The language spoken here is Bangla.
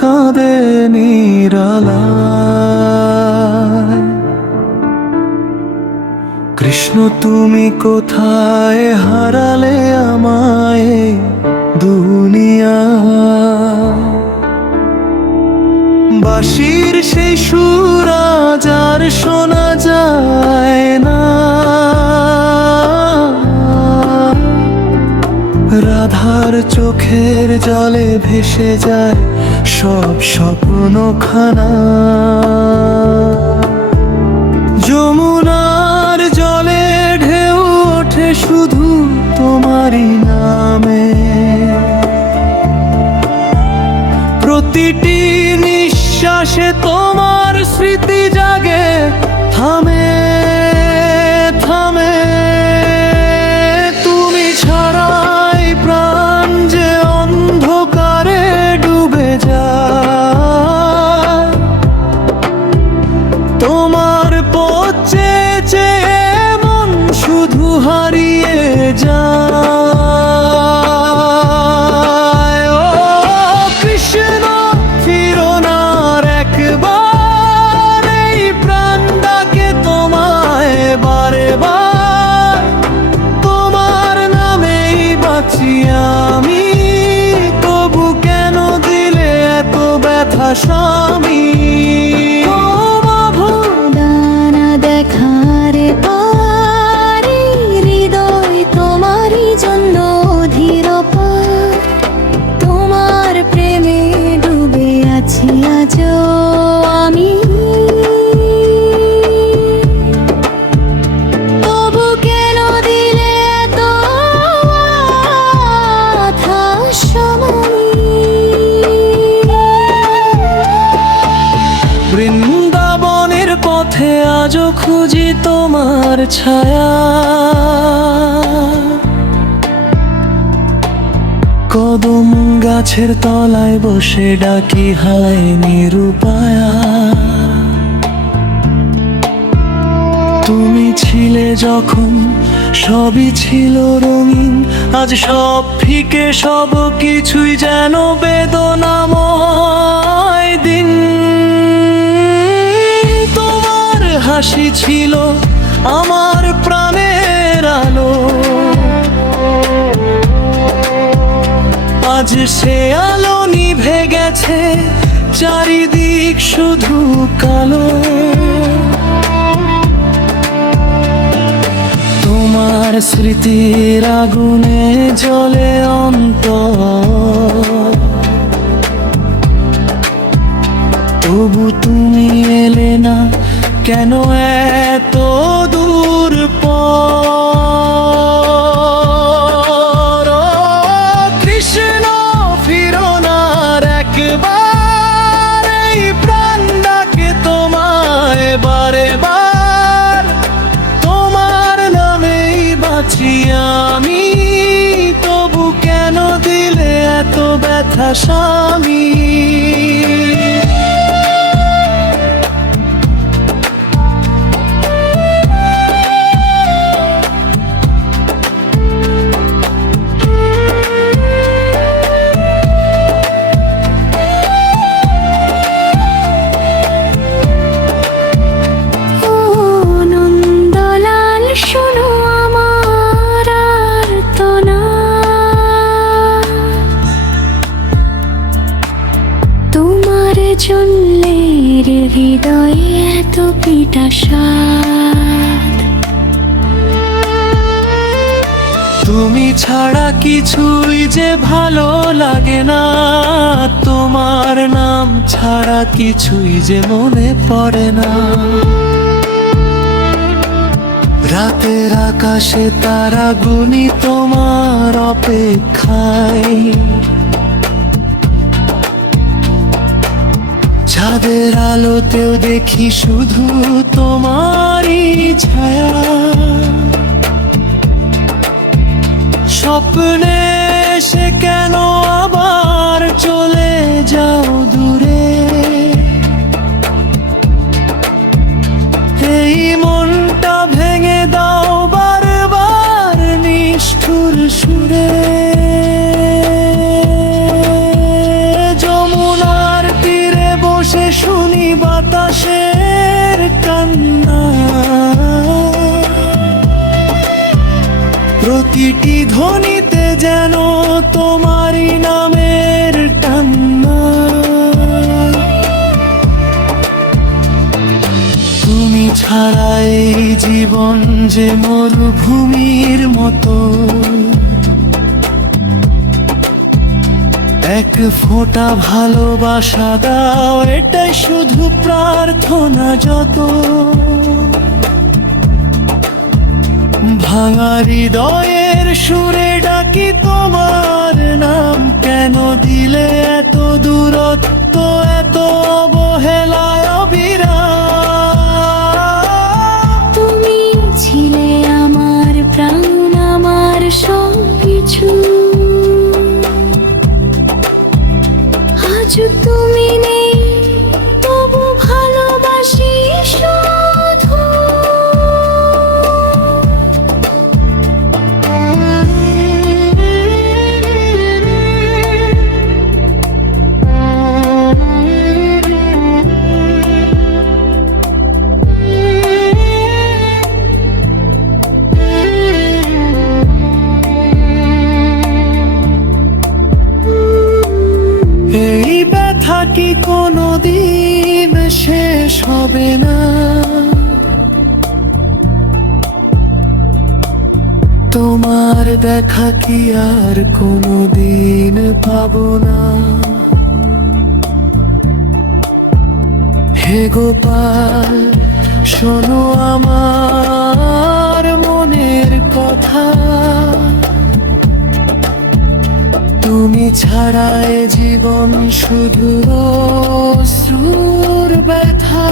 কাঁদে নিরালায়। কৃষ্ণ তুমি কোথায় হারালে আমায় দুনিয়া। বাঁশির সেই সুর আজ আর শোনা যায় না। রাধার চোখের জলে ভেসে যায় সব স্বপ্নখানা। যমুনার জলে ঢেউ ওঠে শুধু তোমারই নামে। প্রতিটি নিঃশ্বাসে তোমার স্মৃতি জাগে থামে থামে। তুমি ছাড়াই প্রাণ যে অন্ধকারে ডুবে যায়। তোমার পথ চেয়ে চেয়ে মন শুধু হারিয়ে যায়। ও কৃষ্ণ ফিরো না আর একবার, এই প্রাণ ডাকে তোমায় বারে বার। তোমার নামেই বাঁচি আমি, তবু কেন দিলে এত ব্যথা স্বামী। দানা দেখার পারে হৃদয় তোমারই জন্য অধীর পার। তোমার প্রেমে ডুবে আছি আজও আমি, তবু কেন দিলে এত ব্যথা স্বামী। বৃন্দাবনের পথে আজও খুঁজি তোমার ছায়া। কদম গাছের তলায় বসে ডাকি হায় নিরুপায়া। তুমি ছিলে যখন সবই ছিল রঙিন, আজ সব ফিকে সব কিছুই যেন বেদনাময় দিন। তোমার হাসি ছিল আমার প্রাণের আলো, আজ সে আলো নিভে গেছে, চারিদিক শুধু কালো। তোমার স্মৃতির আগুনে জ্বলে অন্তর, তবু তুমি এলে না কেন এত দূর পর। ও কৃষ্ণ ফিরো না আর একবার, এই প্রাণ ডাকে তোমায় বারে বার। তোমার নামেই বাঁচি আমি, তবু কেন দিলে এত ব্যথা স্বামী। ও নন্দলাল শোনো আমার আর্তনা, তোমার জন্যের হৃদয়ে এত পিটাসাদ। তুমি ছাড়া কিছুই যে ভালো লাগে না, তোমার নাম ছাড়া কিছুই যে মনে পড়ে না। রাতের আকাশে তারা গুনি তোমার অপেক্ষায়, চাঁদের আলোতেও দেখি শুধু তোমারই ছায়া। স্বপ্নে এসে কেন আবার চলে যাও দূরে, এই মনটা ভেঙে দাও বারবার নিষ্ঠুর সুরে। যমুনা প্রতিটি ধ্বনিতে যেন তোমারই নামের টান্না। তুমি ছাড়া এই জীবন যে মরুভূমির মতো, এক ফোঁটা ভালোবাসা দাও, এটাই শুধু প্রার্থনা যত। ভাঙা হৃদয়ের সুরে ডাকি তোমার নাম, কেন দিলে এত দূরত্ব, এত অবহেলায় অবিরাম। তুমি ছিলে আমার প্রাণ, আমার সব কিছু। আজ তুমি নেই, তবু ভালোবাসি শুধু। এই ব্যথা কি কোনোদিন শেষ হবে না? তোমার দেখা কি আর কোনোদিন পাবো না? হে গোপাল, শোনো আমার মনের কথা। তুমি ছাড়া এ জীবন শুধু অশ্রুর ব্যথা।